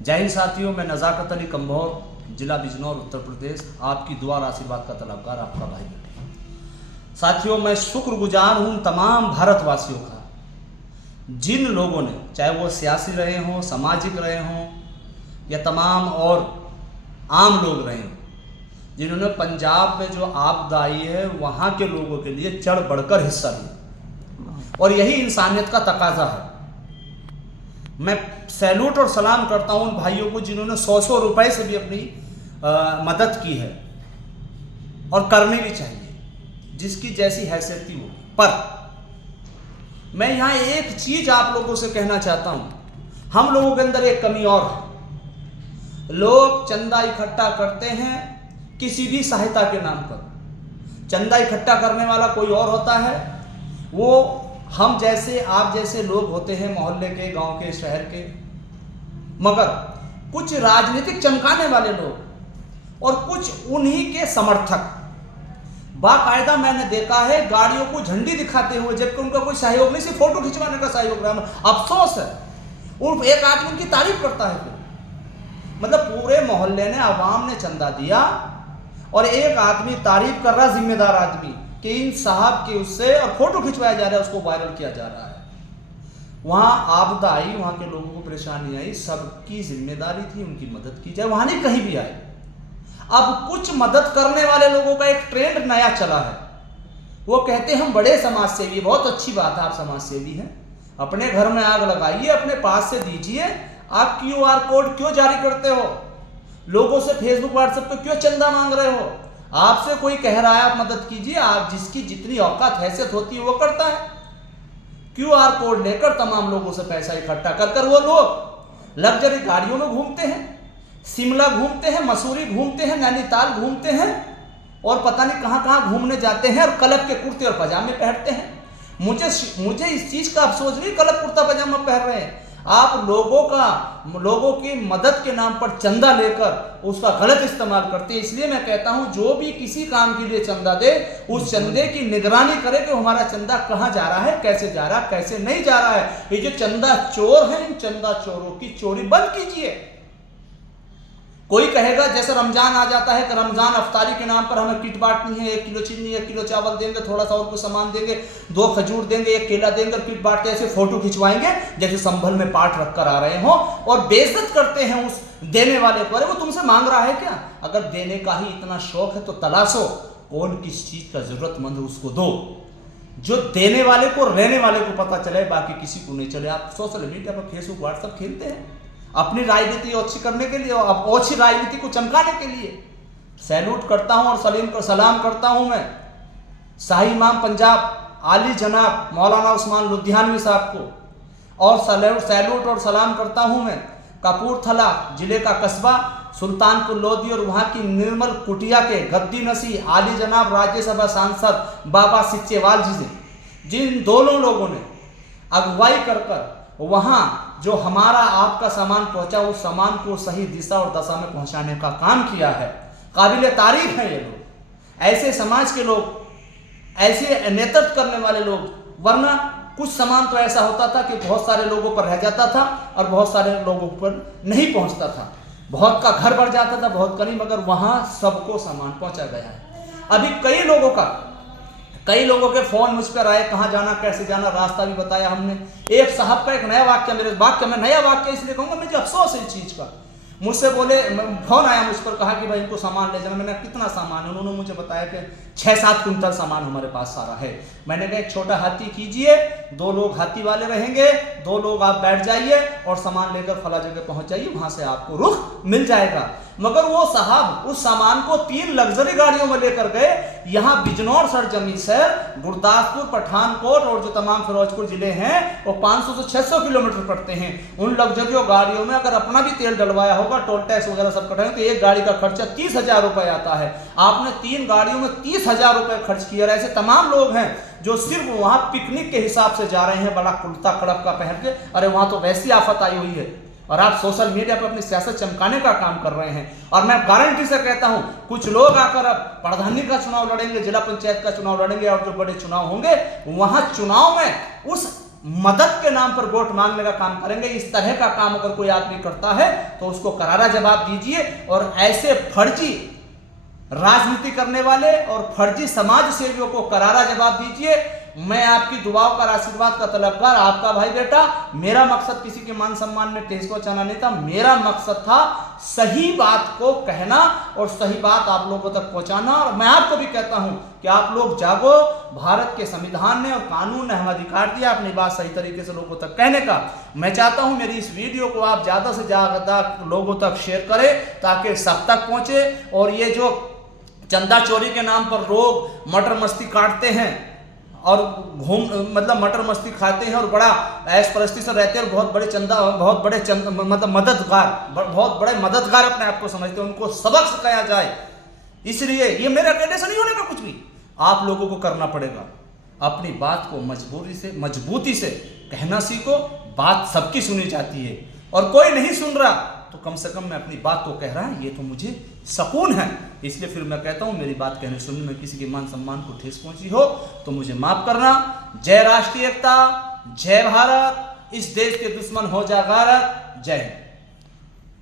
जय हिंद साथियों, मैं नज़ाकत अली कंभौर, जिला बिजनौर, उत्तर प्रदेश, आपकी दुआ और आशीर्वाद का तलबगार, आपका भाई बेटा। साथियों, मैं शुक्रगुजार हूँ तमाम भारतवासियों का, जिन लोगों ने, चाहे वो सियासी रहे हों, सामाजिक रहे हों या तमाम और आम लोग रहे हों, जिन्होंने पंजाब में जो आपदा आई है वहाँ के लोगों के लिए चढ़ बढ़कर हिस्सा लिया, और यही इंसानियत का तकाजा है। मैं सैल्यूट और सलाम करता हूँ उन भाइयों को जिन्होंने 100 रुपए से भी अपनी मदद की है, और करनी भी चाहिए, जिसकी जैसी हैसियत थी वो। पर मैं यहाँ एक चीज आप लोगों से कहना चाहता हूँ, हम लोगों के अंदर एक कमी और है। लोग चंदा इकट्ठा करते हैं किसी भी सहायता के नाम पर। चंदा इकट्ठा करने वाला कोई और होता है, वो हम जैसे आप जैसे लोग होते हैं, मोहल्ले के, गांव के, शहर के। मगर कुछ राजनीतिक चमकाने वाले लोग और कुछ उन्हीं के समर्थक, बाकायदा मैंने देखा है गाड़ियों को झंडी दिखाते हुए, जबकि उनका कोई सहयोग नहीं, सिर्फ फोटो खिंचवाने का सहयोग रहा। अफसोस है, उन एक आदमी उनकी तारीफ करता है फिर। मतलब पूरे मोहल्ले ने, आवाम ने चंदा दिया और एक आदमी तारीफ कर रहा, जिम्मेदार आदमी, कि इन साहब के उससे, और फोटो खिंचवाया जा रहा है, उसको वायरल किया जा रहा है। वहां आपदा आई, वहां के लोगों को परेशानी आई, सबकी जिम्मेदारी थी उनकी मदद की जाए, वहां नहीं कहीं भी आए। अब कुछ मदद करने वाले लोगों का एक ट्रेंड नया चला है, वो कहते हैं हम बड़े समाज सेवी। बहुत अच्छी बात है, आप समाज सेवी हैं, अपने घर में आग लगाइए, अपने पास से दीजिए। आप QR कोड क्यों जारी करते हो? लोगों से फेसबुक व्हाट्सएप पे क्यों चंदा मांग रहे हो? आपसे कोई कह रहा है आप मदद कीजिए, आप जिसकी जितनी औकात हैसियत होती है वो करता है। QR कोड लेकर तमाम लोगों से पैसा इकट्ठा कर कर वो लोग लग्जरी गाड़ियों में घूमते हैं, शिमला घूमते हैं, मसूरी घूमते हैं, नैनीताल घूमते हैं, और पता नहीं कहां कहां घूमने जाते हैं, और क्लब के कुर्ते और पजामे पहनते हैं। मुझे इस चीज का अफसोस नहीं, क्लब कुर्ता पजामा पहन रहे हैं। आप लोगों की मदद के नाम पर चंदा लेकर उसका गलत इस्तेमाल करते हैं। इसलिए मैं कहता हूं, जो भी किसी काम के लिए चंदा दे, उस चंदे की निगरानी करे कि हमारा चंदा कहां जा रहा है, कैसे जा रहा है, कैसे नहीं जा रहा है। ये जो चंदा चोर है, इन चंदा चोरों की चोरी बंद कीजिए। कोई कहेगा जैसे रमजान आ जाता है कि रमजान अफ्तारी के नाम पर हमें किट बांटनी है, 1 किलो चीनी, 1 किलो चावल देंगे, थोड़ा सा और कुछ सामान देंगे, 2 खजूर देंगे, 1 केला देंगे, किट बांटते, ऐसे फोटो खिंचवाएंगे जैसे संभल में पाठ रखकर आ रहे हो, और बेइज्जत करते हैं उस देने वाले को। अरे वो तुमसे मांग रहा है क्या? अगर देने का ही इतना शौक है तो तलाशो कौन किस चीज का जरूरतमंद है, उसको दो। जो देने वाले को, रहने वाले को पता चले, बाकी किसी को नहीं चले। आप सोशल मीडिया पर फेसबुक व्हाट्सएप खेलते हैं अपनी राजनीति अच्छी करने के लिए, अच्छी राजनीति को चमकाने के लिए। सैल्यूट करता हूं और सलाम करता हूं मैं शाही इमाम पंजाब आली जनाब मौलाना उस्मान लुधियानवी साहब को, और सैल्यूट और सलाम करता हूं मैं कपूरथला जिले का कस्बा सुल्तानपुर लोधी और वहां की निर्मल कुटिया के गद्दी नसी आली जनाब राज्यसभा सांसद बाबा सिच्चेवाल जी से, जिन दोनों लोगों ने अगुवाई कर वहां जो हमारा आपका सामान पहुंचा, उस सामान को सही दिशा और दशा में पहुंचाने का काम किया है। काबिल तारीफ है ये लोग, ऐसे समाज के लोग, ऐसे नेतृत्व करने वाले लोग। वरना कुछ सामान तो ऐसा होता था कि बहुत सारे लोगों पर रह जाता था और बहुत सारे लोगों पर नहीं पहुंचता था। बहुत का घर बढ़ जाता था, बहुत का नहीं, मगर वहां सबको सामान पहुंचा गया है। अभी कई लोगों के फोन मुझ पर आए, कहाँ जाना, कैसे जाना, रास्ता भी बताया हमने। एक साहब का एक नया वाक्य, मेरे वाक्य में नया वाक्य इसलिए कहूंगा, मुझे अफसोस है इस चीज का। मुझसे बोले, फोन आया मुझ पर, कहा कि भाई इनको सामान ले जाना। मैंने कितना सामान है? उन्होंने मुझे बताया कि 6-7 कुंटल सामान हमारे पास सारा है। मैंने कहा एक छोटा हाथी कीजिए, 2 लोग हाथी वाले रहेंगे, 2 लोग आप बैठ जाइए और सामान लेकर फला जगह पहुंच जाइए, वहां से आपको रुख मिल जाएगा। मगर वो साहब उस सामान को 3 लग्जरी गाड़ियों में लेकर गए। यहाँ बिजनौर सरजमी से गुरदासपुर, पठानकोट और जो तमाम फिरोजपुर जिले हैं वो 500 से 600 किलोमीटर पड़ते हैं। उन लग्जरी गाड़ियों में अगर अपना भी तेल डलवाया होगा, टोल टैक्स वगैरह सब कटाएंगे, तो एक गाड़ी का खर्चा 30,000 रुपए आता है। आपने 3 गाड़ियों में 30,000 रुपए खर्च किया। ऐसे तमाम लोग हैं जो सिर्फ वहां पिकनिक के हिसाब से जा रहे हैं, बड़ा कुर्ता कड़प का पहन के। अरे वहां तो वैसी आफत आई हुई है, और आप सोशल मीडिया पर अपनी सियासत चमकाने का काम कर रहे हैं। और मैं गारंटी से कहता हूं, कुछ लोग आकर अब प्रधानी का चुनाव लड़ेंगे, जिला पंचायत का चुनाव लड़ेंगे, और जो बड़े चुनाव होंगे वहां चुनाव में उस मदद के नाम पर वोट मांगने का काम करेंगे। इस तरह का काम अगर कोई आदमी करता है तो उसको करारा जवाब दीजिए। और ऐसे फर्जी राजनीति करने वाले और फर्जी समाज सेवियों को करारा जवाब दीजिए। मैं आपकी दुआओं का आशीर्वाद का तलबगार आपका भाई बेटा। मेरा मकसद किसी के मान सम्मान में ठेस पहुंचाना नहीं था। मेरा मकसद था सही बात को कहना और सही बात आप लोगों तक पहुंचाना। और मैं आपको भी कहता हूं कि आप लोग जागो। भारत के संविधान ने और कानून ने हमें अधिकार दिया अपनी बात सही तरीके से लोगों तक कहने का। मैं चाहता हूं मेरी इस वीडियो को आप ज्यादा से ज्यादा लोगों तक शेयर करें ताकि सब तक पहुंचे। और ये जो चंदा चोरी के नाम पर लोग मटर मस्ती काटते हैं और मटर मस्ती खाते हैं और बड़ा ऐश परस्ती से रहते हैं और बहुत बड़े मददगार अपने आप को समझते हैं, उनको सबक सिखाया जाए। इसलिए ये मेरा कहने से नहीं होने का, कुछ भी आप लोगों को करना पड़ेगा। अपनी बात को मजबूती से कहना सीखो। बात सबकी सुनी जाती है और कोई नहीं सुन रहा तो कम से कम मैं अपनी बात को कह रहा है, ये तो मुझे सुकून है। इसलिए फिर मैं कहता हूं मेरी बात कहने सुनने में किसी के मान सम्मान को ठेस पहुंची हो तो मुझे माफ करना। जय राष्ट्रीय एकता, जय भारत। इस देश के दुश्मन हो जा गारत। जय हिंद।